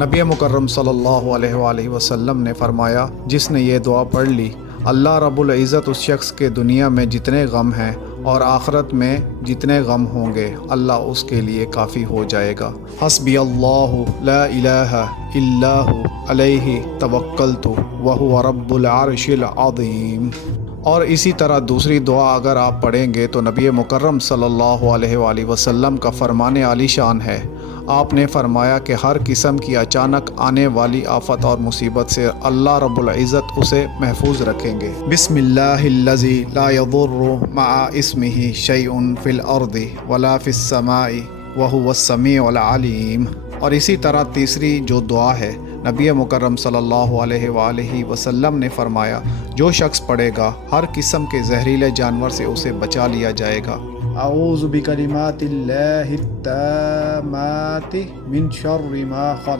नबी मुकर्रम सल्लल्लाहु अलैहि वसल्लम ने फरमाया, जिसने ये दुआ पढ़ ली, अल्लाह रब्बुल इज़्ज़त उस शख्स के दुनिया में जितने गम हैं और आखिरत में जितने गम होंगे, अल्लाह उसके लिए काफ़ी हो जाएगा। हस्बी अल्लाहु ला इलाहा इल्लाहु अलैहि तवक्कलतु व हुवा रब्बुल अर्शिल अज़ीम। और इसी तरह दूसरी दुआ अगर आप पढ़ेंगे तो नबी मुकर्रम सल्लल्लाहु अलैहि वसल्लम का फरमाने आली शान है। आपने फरमाया कि हर किस्म की अचानक आने वाली आफत और मुसीबत से अल्लाह रब्बुल इज़्ज़त उसे महफूज रखेंगे। बिस्मिल्लाहिल्लज़ी ला यदुर्रु मआ इस्मिही शैउन फिल अर्दि वला फिस समाई व हुवस समीउल अलीम। और इसी तरह तीसरी जो दुआ है, नबी मुकर्रम सल्लल्लाहु अलैहि वसल्लम ने फरमाया, जो शख्स पढ़ेगा हर किस्म के जहरीले जानवर से उसे बचा लिया जाएगा। औज़ु बिकलिमातिल्लाहि त्ताम्माति मिन शर्रि मा खलक़।